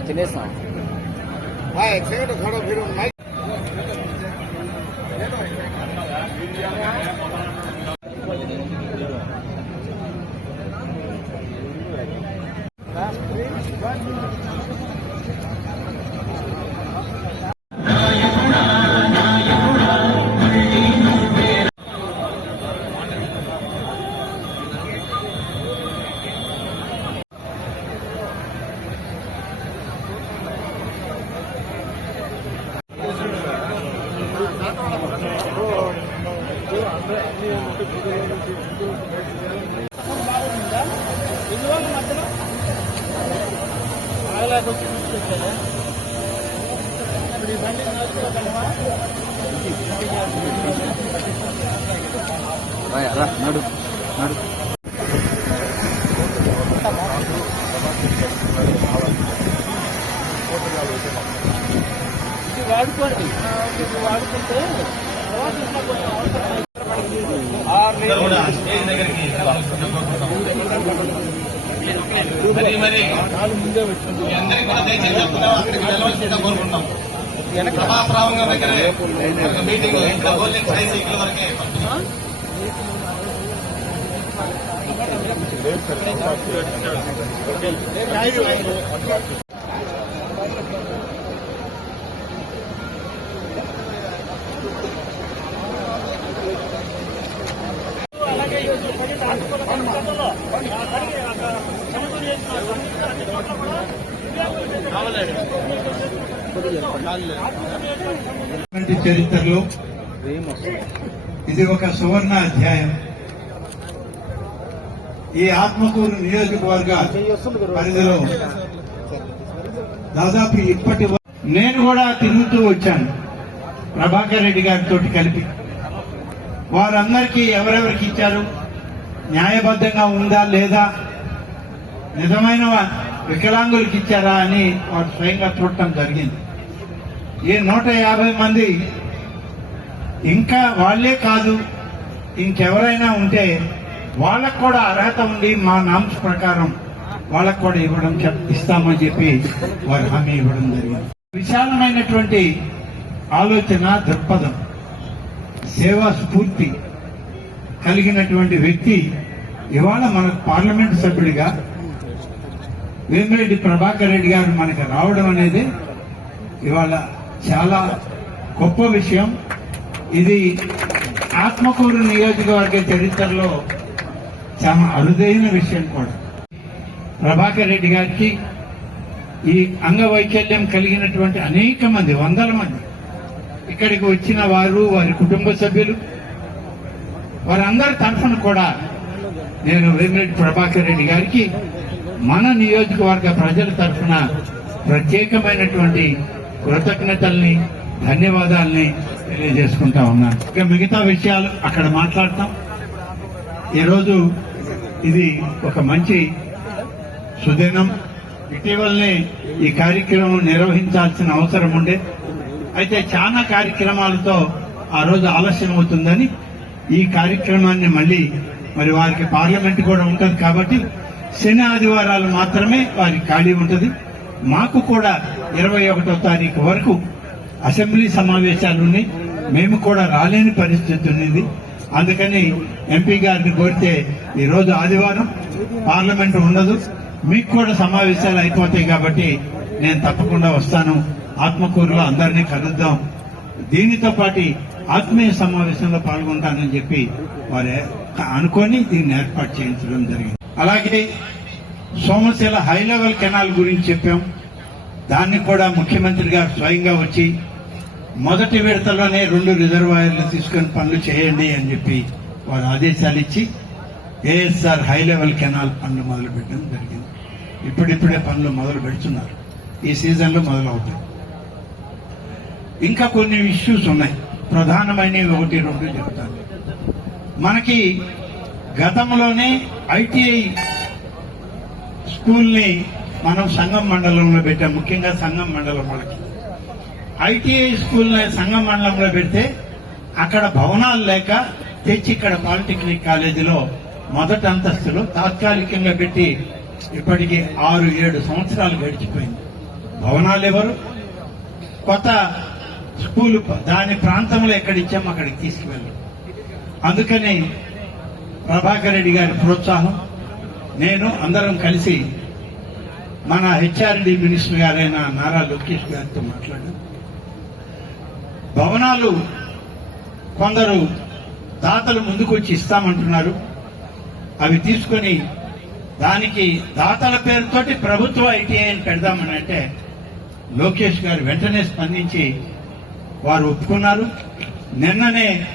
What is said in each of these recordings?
తినేసాం రా నడు నడు. వాడుకోండి. వాడుకుంటే తర్వాత అందరూ కూడా స్టేజ్ దగ్గరికి మరి మరి మీ అందరికీ కూడా దయచేసి చెప్తున్నాం అక్కడికి వెళ్ళవలసిందిగా కోరుకుంటున్నాం మీటింగ్ గోల్డెన్ వరకే చరిత్రలో ఇది ఒక సువర్ణ అధ్యాయం. ఈ ఆత్మకూరు నియోజకవర్గ పరిధిలో దాదాపు ఇప్పటి వరకు నేను కూడా తిరుగుతూ వచ్చాను ప్రభాకర్ రెడ్డి గారితో కలిపి. వారందరికీ ఎవరెవరికి ఇచ్చారు? న్యాయబద్ధంగా ఉందా లేదా? నిజమైన వికలాంగులకి ఇచ్చారా అని వారు స్వయంగా చూడటం జరిగింది. ఈ నూట యాభై మంది ఇంకా వాళ్ళే కాదు ఇంకెవరైనా ఉంటే వాళ్ళకు కూడా అర్హత ఉండి మా నామ్స్ ప్రకారం వాళ్ళకు కూడా ఇవ్వడం చెప్- ఇస్తామని చెప్పి వారు హామీ ఇవ్వడం జరిగింది. విశాలమైనటువంటి ఆలోచన దృక్పథం సేవా స్ఫూర్తి కలిగినటువంటి వ్యక్తి ఇవాళ మనకు పార్లమెంటు సభ్యుడిగా వేమిరెడ్డి ప్రభాకర్ రెడ్డి గారు మనకి రావడం అనేది ఇవాళ చాలా గొప్ప విషయం. ఇది ఆత్మకూరు నియోజకవర్గ చరిత్రలో చాలా అరుదైన విషయం కూడా. ప్రభాకర్ రెడ్డి గారికి ఈ అంగవైకల్యం కలిగినటువంటి అనేక మంది వందల మంది ఇక్కడికి వచ్చిన వారు వారి కుటుంబ సభ్యులు వారందరి తరఫున కూడా నేను వేమిరెడ్డి ప్రభాకర్ రెడ్డి గారికి మన నియోజకవర్గ ప్రజల తరఫున ప్రత్యేకమైనటువంటి కృతజ్ఞతల్ని ధన్యవాదాల్ని తెలియజేసుకుంటా ఉన్నాను ఇక మిగతా విషయాలు అక్కడ మాట్లాడతాం. ఈరోజు ఇది ఒక మంచి సుదినం. ఇటీవలనే ఈ కార్యక్రమం నిర్వహించాల్సిన అవసరం ఉండే. అయితే చాలా కార్యక్రమాలతో ఆ రోజు ఆలస్యం అవుతుందని ఈ కార్యక్రమాన్ని మళ్ళీ మరి వారికి పార్లమెంట్ కూడా ఉంటుంది కాబట్టి శని ఆదివారాలు మాత్రమే వారికి ఖాళీ ఉంటుంది. మాకు కూడా ఇరవై ఒకటో తారీఖు వరకు అసెంబ్లీ సమావేశాలు ఉన్నాయి. మేము కూడా రాలేని పరిస్థితి ఉన్నది. అందుకని ఎంపీ గారిని కోరితే ఈరోజు ఆదివారం పార్లమెంట్ ఉండదు. మీకు కూడా సమావేశాలు అయిపోతాయి కాబట్టి నేను తప్పకుండా వస్తాను. ఆత్మకూరులో అందరినీ కలుద్దాం. దీనితో పాటు ఆత్మీయ సమావేశంలో పాల్గొంటానని చెప్పి వారు అనుకొని దీన్ని ఏర్పాటు చేయించడం జరిగింది. అలాగే సోమశిల హై లెవెల్ కెనాల్ గురించి చెప్పాం. దాన్ని కూడా ముఖ్యమంత్రి గారు స్వయంగా వచ్చి మొదటి విడతలోనే రెండు రిజర్వాయర్లు తీసుకొని పనులు చేయండి అని చెప్పి వారు ఆదేశాలు ఇచ్చి ఏఎస్ఆర్ హై లెవెల్ కెనాల్ పనులు మొదలు పెట్టడం జరిగింది. ఇప్పుడిప్పుడే పనులు మొదలు పెడుతున్నారు. ఈ సీజన్లో మొదలవుతాయి. ఇంకా కొన్ని ఇష్యూస్ ఉన్నాయి. ప్రధానమైనవి ఒకటి రెండు చెప్తాను. మనకి గతంలోనే ఐటీఐ స్కూల్ని మనం సంఘం మండలంలో పెట్టాం. ముఖ్యంగా సంఘం మండలం వాళ్ళకి. ఐటీఐ స్కూల్ని సంఘం మండలంలో పెడితే అక్కడ భవనాలు లేక తెచ్చి ఇక్కడ పాలిటెక్నిక్ కాలేజీలో మొదటి అంతస్తులో తాత్కాలికంగా పెట్టి ఇప్పటికి ఆరు ఏడు సంవత్సరాలు గడిచిపోయింది. భవనాలు ఎవరు? కొత్త స్కూల్ దాని ప్రాంతంలో ఎక్కడ ఇచ్చామో అక్కడికి తీసుకువెళ్ళి. అందుకని ప్రభాకర్ రెడ్డి గారి ప్రోత్సాహం నేను అందరం కలిసి మన హెచ్ఆర్డి మినిస్టర్ గారైన నారా లోకేష్ గారితో మాట్లాడాం. భవనాలు కొందరు దాతలు ముందుకొచ్చి ఇస్తామంటున్నారు. అవి తీసుకొని దానికి దాతల పేరుతోటి ప్రభుత్వ ఐటీఐని పెడదామని అంటే లోకేష్ గారు వెంటనే స్పందించి వారు ఒప్పుకున్నారు. నిన్ననే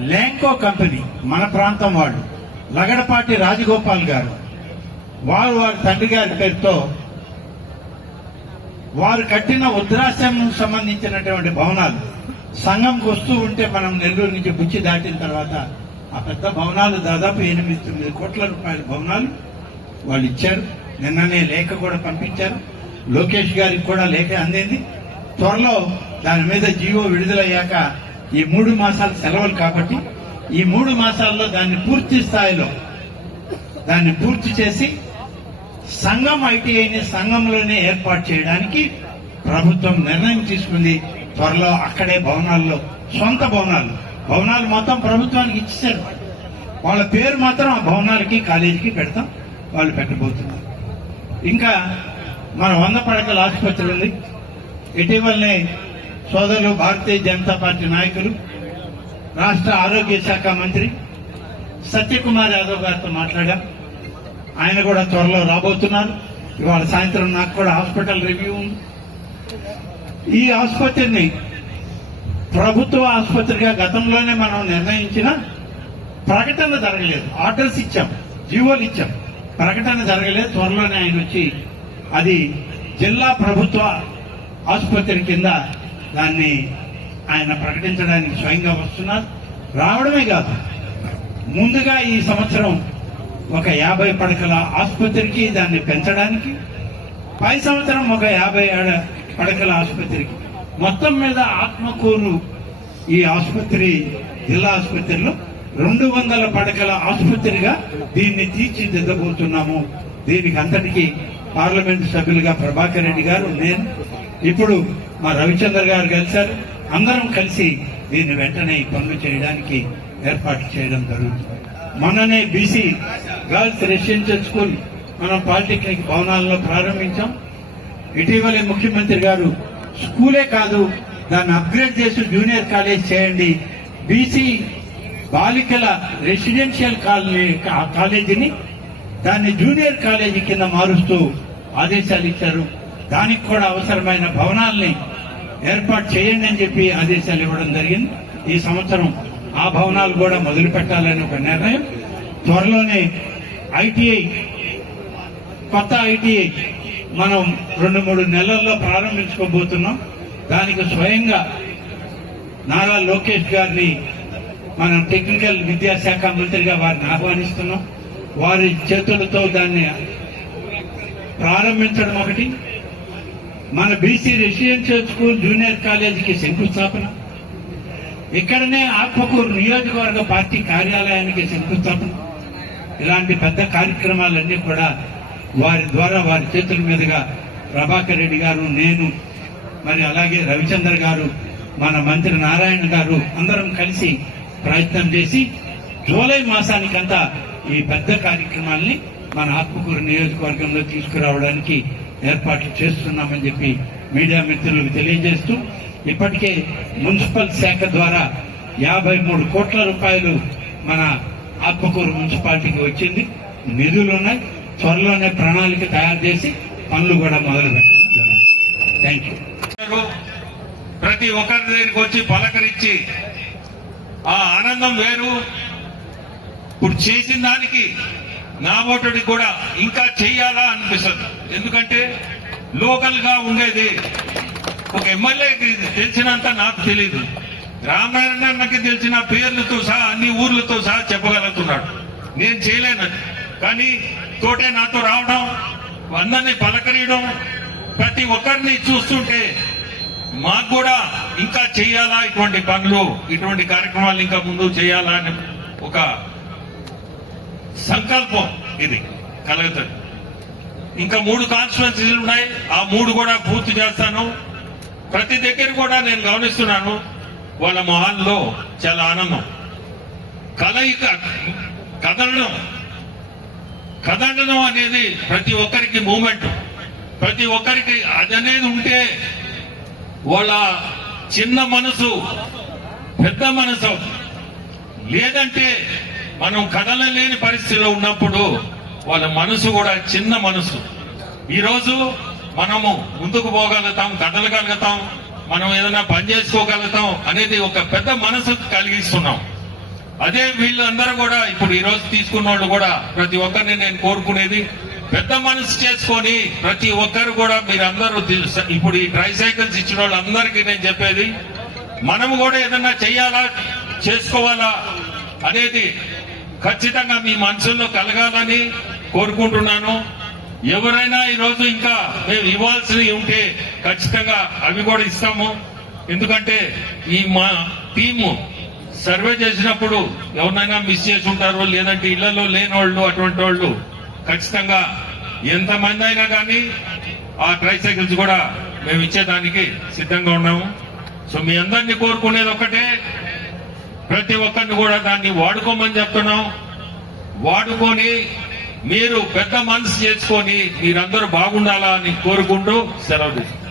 ల్యాంకో కంపెనీ మన ప్రాంతం వాళ్ళు లగడపాటి రాజగోపాల్ గారు వారు వారి తండ్రి గారి పేరుతో వారు కట్టిన వృద్ధాశ్రమం సంబంధించినటువంటి భవనాలు సంఘంకి వస్తూ ఉంటే మనం నెల్లూరు నుంచి బుచ్చి దాటిన తర్వాత ఆ పెద్ద భవనాలు దాదాపు ఎనిమిది తొమ్మిది కోట్ల రూపాయల భవనాలు వాళ్ళు ఇచ్చారు. నిన్ననే లేఖ కూడా పంపించారు. లోకేష్ గారికి కూడా లేఖ అందింది. త్వరలో దాని మీద జీవో విడుదలయ్యాక ఈ మూడు మాసాల సెలవులు కాబట్టి ఈ మూడు మాసాల్లో దాన్ని పూర్తి స్థాయిలో దాన్ని పూర్తి చేసి సంఘం ఐటీఐని సంఘంలోనే ఏర్పాటు చేయడానికి ప్రభుత్వం నిర్ణయం తీసుకుంది. త్వరలో అక్కడే భవనాల్లో సొంత భవనాలు. భవనాలు మొత్తం ప్రభుత్వానికి ఇచ్చేశారు. వాళ్ళ పేరు మాత్రం ఆ భవనాలకి కాలేజీకి పెడతాం. వాళ్ళు పెట్టబోతున్నారు. ఇంకా మన వంద పడకల ఆసుపత్రి ఉంది. ఇటీవలనే సోదరులు భారతీయ జనతా పార్టీ నాయకులు రాష్ట్ర ఆరోగ్య శాఖ మంత్రి సత్యకుమార్ యాదవ్ గారితో మాట్లాడాం. ఆయన కూడా త్వరలో రాబోతున్నారు. ఇవాళ సాయంత్రం నాకు కూడా హాస్పిటల్ రివ్యూ ఉంది. ఈ ఆసుపత్రిని ప్రభుత్వ ఆసుపత్రిగా గతంలోనే మనం నిర్ణయించిన ప్రకటన జరగలేదు. ఆర్డర్స్ ఇచ్చాం జీవోలు ఇచ్చాం. ప్రకటన జరగలేదు. త్వరలోనే ఆయన వచ్చి అది జిల్లా ప్రభుత్వ ఆసుపత్రి కింద దాన్ని ఆయన ప్రకటించడానికి స్వయంగా వస్తున్నారు. రావడమే కాదు ముందుగా ఈ సంవత్సరం ఒక యాభై పడకల ఆసుపత్రికి దాన్ని పెంచడానికి పై సంవత్సరం ఒక యాభై ఏడ- పడకల ఆసుపత్రికి. మొత్తం మీద ఆత్మకూరు ఈ ఆసుపత్రి జిల్లా ఆసుపత్రిలో రెండు వందల పడకల ఆసుపత్రిగా దీన్ని తీర్చిదిద్దబోతున్నాము. దీనికి అంతటికీ పార్లమెంటు సభ్యులుగా ప్రభాకర్ రెడ్డి గారు నేను ఇప్పుడు మా రవిచంద్ర గారు కలిశారు. అందరం కలిసి దీన్ని వెంటనే పనులు చేయడానికి ఏర్పాటు చేయడం జరుగుతుంది. మొన్ననే బీసీ గర్ల్స్ రెసిడెన్షియల్ స్కూల్ మనం పాలిటెక్నిక్ భవనాల్లో ప్రారంభించాం. ఇటీవలే ముఖ్యమంత్రి గారు స్కూలే కాదు దాన్ని అప్గ్రేడ్ చేసి జూనియర్ కాలేజ్ చేయండి. బీసీ బాలికల రెసిడెన్షియల్ కాలేజీని దాన్ని జూనియర్ కాలేజీ కింద మారుస్తూ ఆదేశాలు ఇచ్చారు. దానికి కూడా అవసరమైన భవనాల్ని ఏర్పాటు చేయండి అని చెప్పి ఆదేశాలు ఇవ్వడం జరిగింది. ఈ సంవత్సరం ఆ భవనాలు కూడా మొదలు పెట్టాలని ఒక నిర్ణయం. త్వరలోనే ఐటీఐ కొత్త ఐటీఐ మనం రెండు మూడు నెలల్లో ప్రారంభించుకోబోతున్నాం. దానికి స్వయంగా నారా లోకేష్ గారిని మనం టెక్నికల్ విద్యాశాఖ మంత్రిగా వారిని ఆహ్వానిస్తున్నాం. వారి చేతులతో దాన్ని ప్రారంభించడం ఒకటి. మన బీసీ రెసిడెన్షియల్ స్కూల్ జూనియర్ కాలేజీకి శంకుస్థాపన. ఇక్కడనే ఆత్మకూరు నియోజకవర్గ పార్టీ కార్యాలయానికి శంకుస్థాపన. ఇలాంటి పెద్ద కార్యక్రమాలన్నీ కూడా వారి ద్వారా వారి చేతుల మీదుగా ప్రభాకర్ రెడ్డి గారు నేను మరి అలాగే రవిచంద్ర గారు మన మంత్రి నారాయణ గారు అందరం కలిసి ప్రయత్నం చేసి జూలై మాసానికంతా ఈ పెద్ద కార్యక్రమాల్ని మన ఆత్మకూరు నియోజకవర్గంలో తీసుకురావడానికి ఏర్పాట్లు చేస్తున్నామని చెప్పి మీడియా మిత్రులకు తెలియజేస్తూ ఇప్పటికే మున్సిపల్ శాఖ ద్వారా యాభై మూడు కోట్ల రూపాయలు మన ఆత్మకూరు మున్సిపాలిటీకి వచ్చింది. నిధులు ఉన్నాయి త్వరలోనే ప్రణాళిక తయారు చేసి పనులు కూడా మొదలు పెట్టారు థ్యాంక్ యూ ప్రతి ఒక్కరి దగ్గరికి వచ్చి పలకరించి ఆ ఆనందం వేరు. ఇప్పుడు చేసిన దానికి నా ఓటుడికి కూడా ఇంకా చెయ్యాలా అనిపిస్తుంది. ఎందుకంటే లోకల్గా ఉండేది ఒక ఎమ్మెల్యేకి తెలిసినంత నాకు తెలియదు రామనారాయణకి తెలిసిన పేర్లతో సహా అన్ని ఊర్లతో సహా చెప్పగలుగుతున్నాడు. నేను చేయలేను. కానీ తోటే నాతో రావడం అందరినీ పలకరియడం ప్రతి ఒక్కరిని చూస్తుంటే మాకు కూడా ఇంకా చేయాలా ఇటువంటి పనులు ఇటువంటి కార్యక్రమాలు ఇంకా ముందు చేయాలా అని ఒక సంకల్పం ఇది కలుగుతుంది ఇంకా మూడు కాన్స్టిట్యున్సీలు ఉన్నాయి. ఆ మూడు కూడా పూర్తి చేస్తాను. ప్రతి దగ్గర కూడా నేను గమనిస్తున్నాను వాళ్ళ మొహాల్లో చాలా ఆనందం. కలయిక కదలడం. కదలడం అనేది ప్రతి ఒక్కరికి మూమెంట్. ప్రతి ఒక్కరికి అది అనేది ఉంటే వాళ్ళ చిన్న మనసు పెద్ద మనసు. లేదంటే మనం కదలలేని పరిస్థితిలో ఉన్నప్పుడు వాళ్ళ మనసు కూడా చిన్న మనసు. ఈరోజు మనము ముందుకు పోగలుగుతాం కదలగలుగుతాం మనం ఏదైనా పని చేసుకోగలుగుతాం అనేది ఒక పెద్ద మనసు కలిగిస్తున్నాం. అదే వీళ్ళందరూ కూడా ఇప్పుడు ఈ రోజు తీసుకున్న వాళ్ళు కూడా ప్రతి ఒక్కరిని నేను కోరుకునేది పెద్ద మనసు చేసుకొని ప్రతి ఒక్కరు కూడా మీరందరూ ఇప్పుడు ఈ ట్రై సైకిల్స్ ఇచ్చిన వాళ్ళందరికీ నేను చెప్పేది మనము కూడా ఏదన్నా చేయాలా చేసుకోవాలా అనేది ఖచ్చితంగా మీ మనసుల్లో కలగాలని కోరుకుంటున్నాను. ఎవరైనా ఈరోజు ఇంకా మేము ఇవ్వాల్సినవి ఉంటే ఖచ్చితంగా అవి కూడా ఇస్తాము. ఎందుకంటే ఈ మా టీము సర్వే చేసినప్పుడు ఎవరినైనా మిస్ చేసి ఉంటారు లేదంటే ఇళ్ళలో లేని వాళ్ళు అటువంటి వాళ్ళు ఖచ్చితంగా ఎంతమంది అయినా కానీ ఆ ట్రైసైకిల్స్ కూడా మేము ఇచ్చేదానికి సిద్ధంగా ఉన్నాము. సో మీ అందరినీ కోరుకునేది ఒకటే ప్రతి ఒక్కరిని కూడా దాన్ని వాడుకోమని చెప్తున్నాం. వాడుకొని మీరు పెద్ద మనసు చేసుకొని మీరందరూ బాగుండాలా అని కోరుకుంటూ సెలవు